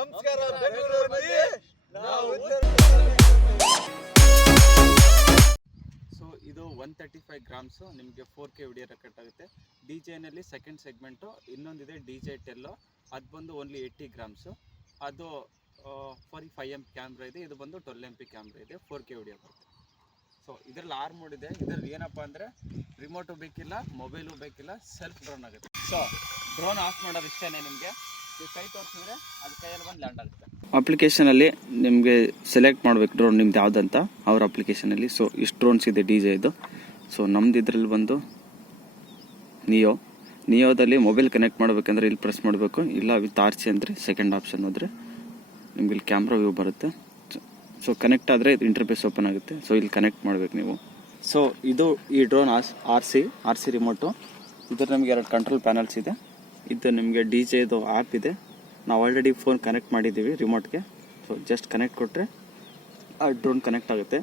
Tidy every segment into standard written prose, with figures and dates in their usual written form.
ನಮಸ್ಕಾರ ಬೆಂಗಳೂರು ಮಧ್ಯೆ ನಾವು ಸೊ ಇದು 135 ಗ್ರಾಮ್ಸು ನಿಮಗೆ 4K ವಿಡಿಯೋ ರೆಕಾರ್ಡ್ ಆಗುತ್ತೆ. DJ-ನಲ್ಲಿ ಸೆಕೆಂಡ್ ಸೆಗ್ಮೆಂಟು ಇನ್ನೊಂದಿದೆ DJ ಟೆಲ್ಲೋ, ಅದು ಬಂದು ಓನ್ಲಿ 80 ಗ್ರಾಮ್ಸು. ಅದು 45M ಕ್ಯಾಮ್ರಾ ಇದೆ, ಇದು ಬಂದು 12MP ಕ್ಯಾಮ್ರಾ ಇದೆ, 4K ವಿಡಿಯೋ ಬರುತ್ತೆ. ಸೊ ಇದರಲ್ಲಿ 6 ಮೋಡ್ ಇದೆ. ಇದರಲ್ಲಿ ಏನಪ್ಪ ಅಂದರೆ ರಿಮೋಟು ಬೇಕಿಲ್ಲ, ಮೊಬೈಲು ಬೇಕಿಲ್ಲ, ಸೆಲ್ಫ್ ಡ್ರೋನ್ ಆಗುತ್ತೆ. ಸೊ ಡ್ರೋನ್ ಆಫ್ ಮಾಡೋದು ಇಷ್ಟೇ ನಿಮಗೆ. ಕೈ ತೋರಿಸಿದ್ರೆ ಅದು ಕೈಯಲ್ಲಿ ಬಂದು ಲ್ಯಾಂಡ್ ಆಗುತ್ತೆ. ಅಪ್ಲಿಕೇಶನಲ್ಲಿ ನಿಮಗೆ ಸೆಲೆಕ್ಟ್ ಮಾಡಬೇಕು ಡ್ರೋನ್ ನಿಮ್ದು ಯಾವುದಂತ ಅವ್ರ ಅಪ್ಲಿಕೇಶನಲ್ಲಿ. ಸೊ ಇಷ್ಟು ಡ್ರೋನ್ಸ್ ಇದೆ DJ ಇದು. ಸೊ ನಮ್ದು ಇದರಲ್ಲಿ ಬಂದು ನಿಯೋದಲ್ಲಿ ಮೊಬೈಲ್ ಕನೆಕ್ಟ್ ಮಾಡಬೇಕಂದ್ರೆ ಇಲ್ಲಿ ಪ್ರೆಸ್ ಮಾಡಬೇಕು, ಇಲ್ಲ ವಿತ್ RC ಅಂದರೆ ಸೆಕೆಂಡ್ ಆಪ್ಷನ್ ಹೋದರೆ ನಿಮ್ಗೆ ಇಲ್ಲಿ ಕ್ಯಾಮ್ರಾ ವ್ಯೂ ಬರುತ್ತೆ. ಸೊ ಕನೆಕ್ಟ್ ಆದರೆ ಇಂಟರ್ಫೇಸ್ ಓಪನ್ ಆಗುತ್ತೆ. ಸೊ ಇಲ್ಲಿ ಕನೆಕ್ಟ್ ಮಾಡಬೇಕು ನೀವು. ಸೊ ಇದು ಈ ಡ್ರೋನ್ RC ರಿಮೋಟು. ಇದ್ರ ನಮಗೆ 2 ಕಂಟ್ರೋಲ್ ಪ್ಯಾನಲ್ಸ್ ಇದೆ. ಇದು ನಿಮಗೆ DJ-ದು ಆ್ಯಪ್ ಇದೆ. ನಾವು ಆಲ್ರೆಡಿ ಫೋನ್ ಕನೆಕ್ಟ್ ಮಾಡಿದ್ದೀವಿ ರಿಮೋಟ್ಗೆ. ಸೊ ಜಸ್ಟ್ ಕನೆಕ್ಟ್ ಕೊಟ್ಟರೆ ಆ ಡ್ರೋನ್ ಕನೆಕ್ಟ್ ಆಗುತ್ತೆ.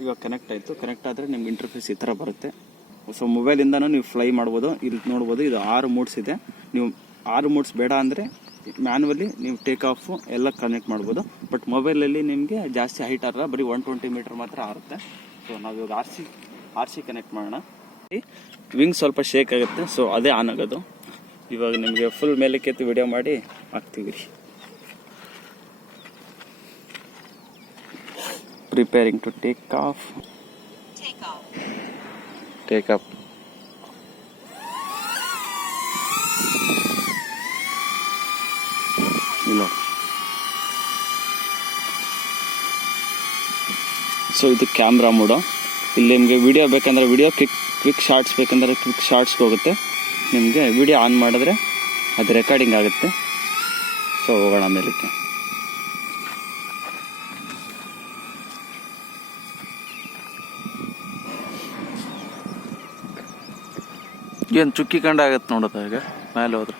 ಇವಾಗ ಕನೆಕ್ಟ್ ಆಯಿತು. ಕನೆಕ್ಟ್ ಆದರೆ ನಿಮ್ಗೆ ಇಂಟರ್ಫೇಸ್ ಈ ಥರ ಬರುತ್ತೆ. ಸೊ ಮೊಬೈಲಿಂದನೂ ನೀವು ಫ್ಲೈ ಮಾಡ್ಬೋದು. ಇಲ್ಲಿ ನೋಡ್ಬೋದು ಇದು 6 ಮೋಡ್ಸ್ ಇದೆ. ನೀವು 6 ಮೋಡ್ಸ್ ಬೇಡ ಅಂದರೆ ಮ್ಯಾನ್ಯಲಿ ನೀವು ಟೇಕ್ ಆಫು ಎಲ್ಲ ಕನೆಕ್ಟ್ ಮಾಡ್ಬೋದು. ಬಟ್ ಮೊಬೈಲಲ್ಲಿ ನಿಮಗೆ ಜಾಸ್ತಿ ಹೈಟ್ ಆರಲ್ಲ, ಬರೀ 120 ಮೀಟರ್ ಮಾತ್ರ ಆರುತ್ತೆ. ಸೊ ನಾವು ಇವಾಗ RC ಕನೆಕ್ಟ್ ಮಾಡೋಣ. ವಿಂಗ್ ಸ್ವಲ್ಪ ಶೇಕ್ ಆಗುತ್ತೆ, ಸೊ ಅದೇ ಆನ್ ಆಗೋದು. ಇವಾಗ ನಿಮಗೆ ಫುಲ್ ಮೇಲಕ್ಕೆ ಎತ್ತಿ ವಿಡಿಯೋ ಮಾಡಿ ಹಾಕ್ತೀವಿ. Preparing to take off. ಇಲ್ಲ. ಸೊ ಇದು ಕ್ಯಾಮ್ರಾ ಮೋಡು. ಇಲ್ಲಿ ನಿಮಗೆ ವಿಡಿಯೋ ಬೇಕಂದ್ರೆ ವಿಡಿಯೋ, ಕ್ವಿಕ್ ಶಾರ್ಟ್ಸ್ ಬೇಕಂದ್ರೆ ಕ್ವಿಕ್ ಶಾರ್ಟ್ಸ್ಗೆ ಹೋಗುತ್ತೆ. ನಿಮಗೆ ವಿಡಿಯೋ ಆನ್ ಮಾಡಿದ್ರೆ ಅದು ರೆಕಾರ್ಡಿಂಗ್ ಆಗುತ್ತೆ. ಸೊ ಹೋಗೋಣ ಮೇಲಕ್ಕೆ. ಏನು ಚುಕ್ಕಿ ಕಂಡ ಆಗತ್ತೆ ನೋಡೋದು ಈಗ ಮೇಲೆ ಹೋದ್ರೆ.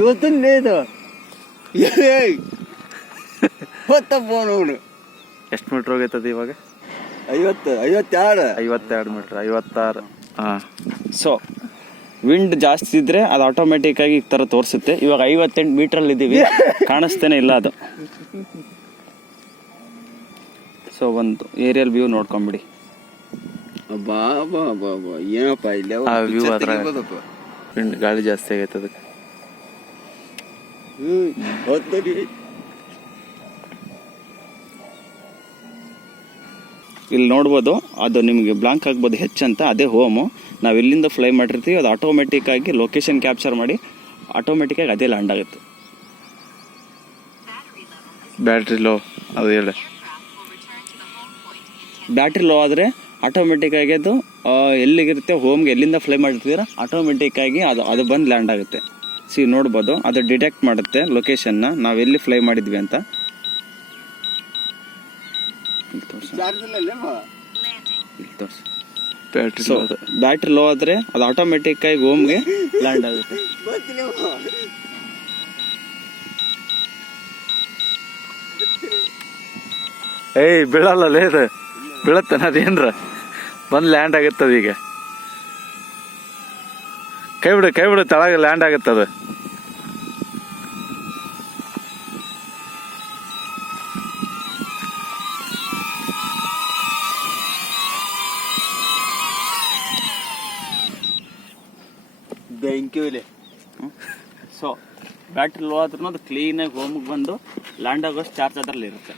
ಇವತ್ತೊಂದು ಇದು ಫೋನ್ ಎಷ್ಟು ಮೀಟ್ರ್ ಹೋಗೈತದ ಇವಾಗ? 52 ಮೀಟ್ರ್, 56. ಹಾಂ. ಸೊ ವಿಂಡ್ ಜಾಸ್ತಿ ಇದ್ದರೆ ಅದು ಆಟೋಮೆಟಿಕ್ಕಾಗಿ ಈ ಥರ ತೋರಿಸುತ್ತೆ. ಇವಾಗ 58 ಮೀಟ್ರಲ್ಲಿ ಇದ್ದೀವಿ, ಕಾಣಿಸ್ತೇನೆ ಇಲ್ಲ ಅದು. ಸೊ ಒಂದು ಏರಿಯಲ್ ವ್ಯೂ ನೋಡ್ಕೊಂಬಿಡಿ. ಏನಪ್ಪ ಇಲ್ಲ ಆ ವ್ಯೂ ಹತ್ರ ವಿಂಡ್ ಗಾಳಿ ಜಾಸ್ತಿ ಆಗೈತೆ ಅದಕ್ಕೆ. ಇಲ್ಲಿ ನೋಡ್ಬೋದು, ಅದು ನಿಮಗೆ ಬ್ಲಾಂಕ್ ಆಗ್ಬೋದು ಹೆಚ್ಚಂತ, ಅದೇ ಹೋಮು. ನಾವು ಎಲ್ಲಿಂದ ಫ್ಲೈ ಮಾಡಿರ್ತೀವಿ ಅದು ಆಟೋಮೆಟಿಕ್ಕಾಗಿ ಲೊಕೇಶನ್ ಕ್ಯಾಪ್ಚರ್ ಮಾಡಿ ಆಟೋಮೆಟಿಕ್ಕಾಗಿ ಅದೇ ಲ್ಯಾಂಡ್ ಆಗುತ್ತೆ. ಬ್ಯಾಟ್ರಿ ಲೋ ಅದು ಹೇಳಿ. ಬ್ಯಾಟ್ರಿ ಲೋ ಆದರೆ ಆಟೋಮೆಟಿಕ್ಕಾಗಿ ಅದು ಎಲ್ಲಿಗಿರುತ್ತೆ ಹೋಮ್ಗೆ ಎಲ್ಲಿಂದ ಫ್ಲೈ ಮಾಡಿರ್ತೀರ ಆಟೋಮೆಟಿಕ್ಕಾಗಿ ಅದು ಬಂದು ಲ್ಯಾಂಡ್ ಆಗುತ್ತೆ. ನೋಡ್ಬೋದು, ಅದು ಡಿಟೆಕ್ಟ್ ಮಾಡುತ್ತೆ ಲೊಕೇಶನ್ನ ನಾವು ಎಲ್ಲಿ ಫ್ಲೈ ಮಾಡಿದ್ವಿ ಅಂತ. ಬ್ಯಾಟ್ರಿ ಲೋ ಆದರೆ ಅದು ಆಟೋಮೆಟಿಕ್ಕಾಗಿ ಹೋಮ್ಗೆ ಲ್ಯಾಂಡ್ ಆಗುತ್ತೆ. ಏಯ್ ಬೀಳಲ್ಲ ಇದು, ಬೀಳತ್ತೆ ಅದೇನ್ರ ಬಂದು ಲ್ಯಾಂಡ್ ಆಗುತ್ತದ. ಈಗ ಕೈ ಬಿಡು ತಳಗ ಲ್ಯಾಂಡ್ ಆಗುತ್ತದ. ಸೊ ಬ್ಯಾಟ್ರಿ ಲೋ ಆದ್ರೂ ಅದು ಕ್ಲೀನಾಗಿ ಹೋಮ್ಗೆ ಬಂದು ಲ್ಯಾಂಡ್ ಆಗೋಷ್ಟು ಚಾರ್ಜ್ ಅದರಲ್ಲಿ ಇರುತ್ತೆ.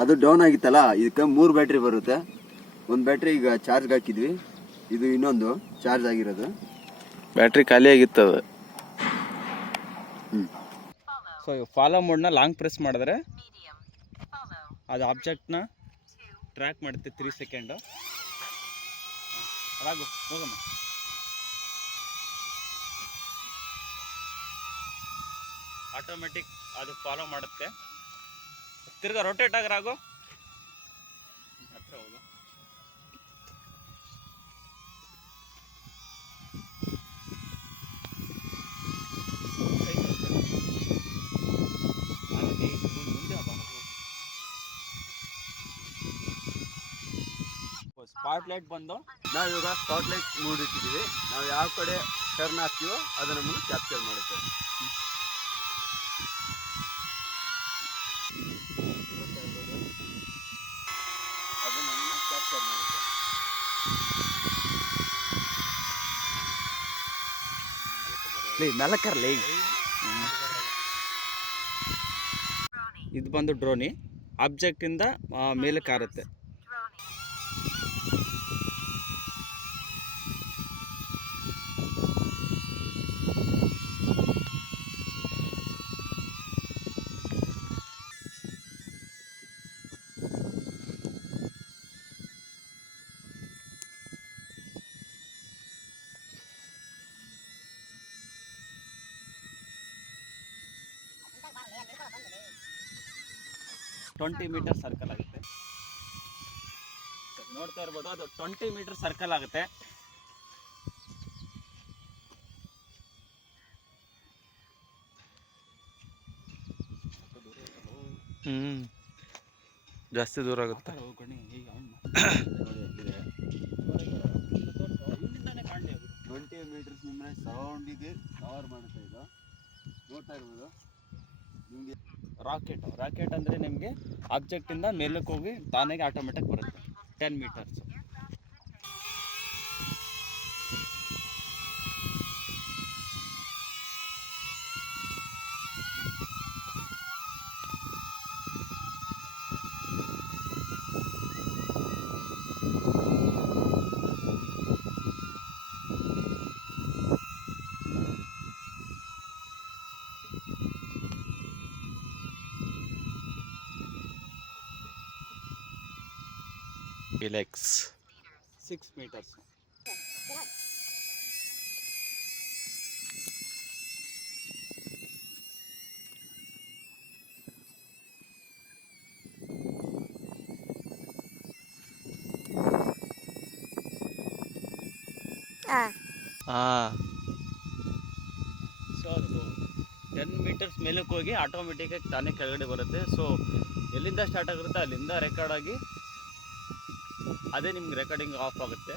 ಅದು ಡೌನ್ ಆಗಿತ್ತಲ್ಲ, ಇದಕ್ಕೆ 3 ಬ್ಯಾಟ್ರಿ ಬರುತ್ತೆ. ಒಂದು ಬ್ಯಾಟ್ರಿ ಈಗ ಚಾರ್ಜ್ಗೆ ಹಾಕಿದ್ವಿ, ಇದು ಇನ್ನೊಂದು ಚಾರ್ಜ್ ಆಗಿರೋದು. ಬ್ಯಾಟ್ರಿ ಖಾಲಿ ಆಗಿತ್ತದ. ಸೊ ಫಾಲೋ ಮೋಡ್ನ ಲಾಂಗ್ ಪ್ರೆಸ್ ಮಾಡಿದ್ರೆ ಅದು ಆಬ್ಜೆಕ್ಟ್ನ ಟ್ರ್ಯಾಕ್ ಮಾಡುತ್ತೆ 3 ಸೆಕೆಂಡು. ರಾಗು ಹೋಗಮ್ಮ. ಆಟೋಮೆಟಿಕ್ ಅದು ಫಾಲೋ ಮಾಡುತ್ತೆ. ತಿರ್ಗಾ ರೊಟೇಟ್ ಆಗಿ ರಾಗು ಹತ್ರ ಹೋಗು. ಸ್ಪಾಟ್ ಲೈಟ್ ಬಂದು ನಾವಿವಾಗ ಸ್ಪಾಟ್ ಲೈಟ್ ಮೂಡ್ ಇಟ್ಟಿದ್ದೀವಿ. ನಾವು ಯಾವ ಕಡೆ ಟರ್ನ್ ಹಾಕ್ತೀವೋ ಅದು ನಮ್ಮನ್ನು ಕ್ಯಾಪ್ಚರ್ ಮಾಡುತ್ತೆ. ಮೆಲಕರ್ಲಿ. ಇದು ಬಂದು ಡ್ರೋನಿ ಆಬ್ಜೆಕ್ಟಿಂದ ಮೇಲೆ ಕಾರುತ್ತೆ. ಟ್ವೆಂಟಿ ಮೀಟರ್ ಸರ್ಕಲ್ ಆಗುತ್ತೆ. ನೋಡ್ತಾ ಇರ್ಬೋದು, ಅದು 20 ಮೀಟರ್ ಸರ್ಕಲ್ ಆಗುತ್ತೆ. ಜಾಸ್ತಿ ದೂರ ಆಗುತ್ತೆ. 20 ಮೀಟರ್ಸ್ ನಿಮ್ಮನೆ ಸರೌಂಡಿಗೆ ಕವರ್ ಮಾಡುತ್ತೆ ಇದು. ನೋಡ್ತಾ ಇರ್ಬೋದು ನಿಮಗೆ. ರಾಕೆಟ್ ಅಂದರೆ ನಿಮಗೆ ಆಬ್ಜೆಕ್ಟಿಂದ ಮೇಲಕ್ಕೆ ಹೋಗಿ ತಾನಾಗೆ ಆಟೋಮೆಟಿಕ್ ಬರುತ್ತೆ. 10 ಮೀಟರ್ಸ್. Relax. 6 ಮೀಟರ್ಸ್. ಸೊ ಅದು 10 ಮೀಟರ್ಸ್ ಮೇಲಕ್ಕೆ ಹೋಗಿ ಆಟೋಮೆಟಿಕಾಗಿ ತಾನೇ ಕೆಳಗಡೆ ಬರುತ್ತೆ. ಸೊ ಎಲ್ಲಿಂದ ಸ್ಟಾರ್ಟ್ ಆಗಿರುತ್ತೆ ಅಲ್ಲಿಂದ ರೆಕಾರ್ಡ್ ಆಗಿ ಅದೇ ನಿಮ್ಗೆ ರೆಕಾರ್ಡಿಂಗ್ ಆಫ್ ಆಗುತ್ತೆ.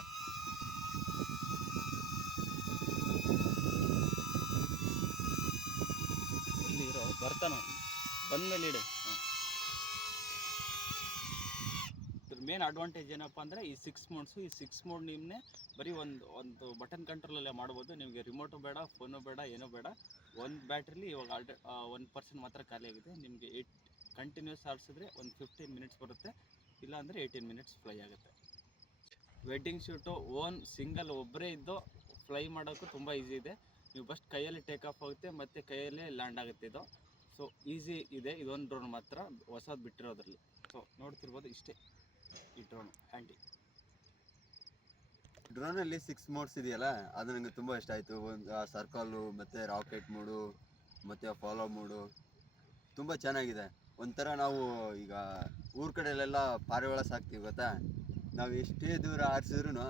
ಇಲ್ಲಿ ಇರೋ ಬರ್ತಾನ ಬಂದ್ಮೇಲೆ ಇಡು. ಇದ್ರ ಮೇನ್ ಅಡ್ವಾಂಟೇಜ್ ಏನಪ್ಪ ಅಂದರೆ ಈ 6 ಮೋಡ್ಸು. ಈ 6 ಮೋಡ್ ನಿಮ್ಮನ್ನೇ ಬರೀ ಒಂದು ಬಟನ್ ಕಂಟ್ರೋಲಲ್ಲೇ ಮಾಡ್ಬೋದು. ನಿಮಗೆ ರಿಮೋಟು ಬೇಡ, ಫೋನು ಬೇಡ, ಏನೂ ಬೇಡ. ಒಂದು ಬ್ಯಾಟ್ರಿಲಿ ಇವಾಗ 1% ಮಾತ್ರ ಖಾಲಿ ಆಗಿದೆ. ನಿಮಗೆ 8 ಕಂಟಿನ್ಯೂಸ್ ಆಡಿಸಿದ್ರೆ ಒಂದು 15 ಮಿನಿಟ್ಸ್ ಬರುತ್ತೆ, ಇಲ್ಲ ಅಂದರೆ 18 ಮಿನಿಟ್ಸ್ ಫ್ಲೈ ಆಗುತ್ತೆ. ವೆಡ್ಡಿಂಗ್ ಶೂಟು ಓನ್ ಸಿಂಗಲ್ ಒಬ್ಬರೇ ಇದ್ದು ಫ್ಲೈ ಮಾಡೋಕ್ಕೂ ತುಂಬ ಈಸಿ ಇದೆ. ನೀವು ಫಸ್ಟ್ ಕೈಯಲ್ಲಿ ಟೇಕ್ ಆಫ್ ಆಗುತ್ತೆ ಮತ್ತು ಕೈಯಲ್ಲೇ ಲ್ಯಾಂಡ್ ಆಗುತ್ತೆ ಇದು. ಸೊ ಈಸಿ ಇದೆ. ಇದೊಂದು ಡ್ರೋನ್ ಮಾತ್ರ ಹೊಸದು ಬಿಟ್ಟಿರೋದ್ರಲ್ಲಿ. ಸೊ ನೋಡ್ತಿರ್ಬೋದು ಇಷ್ಟೇ ಈ ಡ್ರೋನ್ ಆ್ಯಂಟಿ. ಡ್ರೋನಲ್ಲಿ 6 ಮೋಡ್ಸ್ ಇದೆಯಲ್ಲ, ಅದು ನನಗೆ ತುಂಬ ಇಷ್ಟ ಆಯಿತು. ಒಂದು ಸರ್ಕಲ್ಲು ಮತ್ತು ರಾಕೆಟ್ ಮೋಡು ಮತ್ತು ಫಾಲೋ ಮೋಡು ತುಂಬ ಚೆನ್ನಾಗಿದೆ. ಒಂಥರ ನಾವು ಈಗ ಊರ ಕಡೆಯಲ್ಲೆಲ್ಲ ಪಾರಿವಾಳ ಸಾಕ್ತೀವಿ ಗೊತ್ತಾ, ನಾವು ಎಷ್ಟೇ ದೂರ ಆರಿಸಿದ್ರು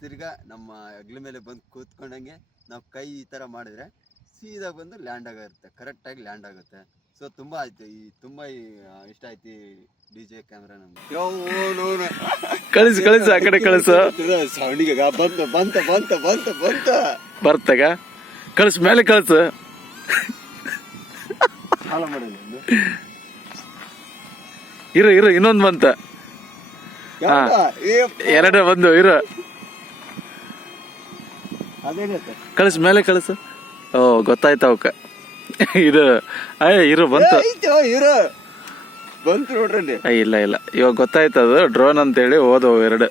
ತಿರ್ಗಾ ನಮ್ಮ ಹೆಗ್ಲ ಮೇಲೆ ಬಂದು ಕೂತ್ಕೊಂಡಂಗೆ ನಾವು ಕೈ ಈ ಥರ ಮಾಡಿದರೆ ಸೀದಾ ಬಂದು ಲ್ಯಾಂಡ್ ಆಗಿರುತ್ತೆ, ಕರೆಕ್ಟಾಗಿ ಲ್ಯಾಂಡ್ ಆಗುತ್ತೆ. ಸೊ ತುಂಬ ಆಯ್ತು ತುಂಬ ಇಷ್ಟ ಆಯ್ತು ಈ DJ ಕ್ಯಾಮ್ರಾ ನಮ್ಗೆ. ಕಳಿಸು ಆ ಕಡೆ ಕಳಿಸು. ಸೌಂಡಿಗೆ ಬಂತ ಬರ್ತಾಗ ಕಳಿಸು, ಮೇಲೆ ಕಳಿಸು. ಫಾಲೋ ಮಾಡಿಲ್ಲ ಇರು ಇನ್ನೊಂದು ಬಂತ. ಎರಡೇ ಬಂದು ಇರು. ಕಳಿಸು, ಮೇಲೆ ಕಳಿಸು. ಓ ಗೊತ್ತಾಯ್ತು ಅವಕ್ಕ. ಇದು ಇರು ಬಂತು. ಬಂತು ನೋಡ್ರಿ. ಇಲ್ಲ ಇವಾಗ ಗೊತ್ತಾಯ್ತು ಅದು ಡ್ರೋನ್ ಅಂತೇಳಿ ಹೋದವು 2.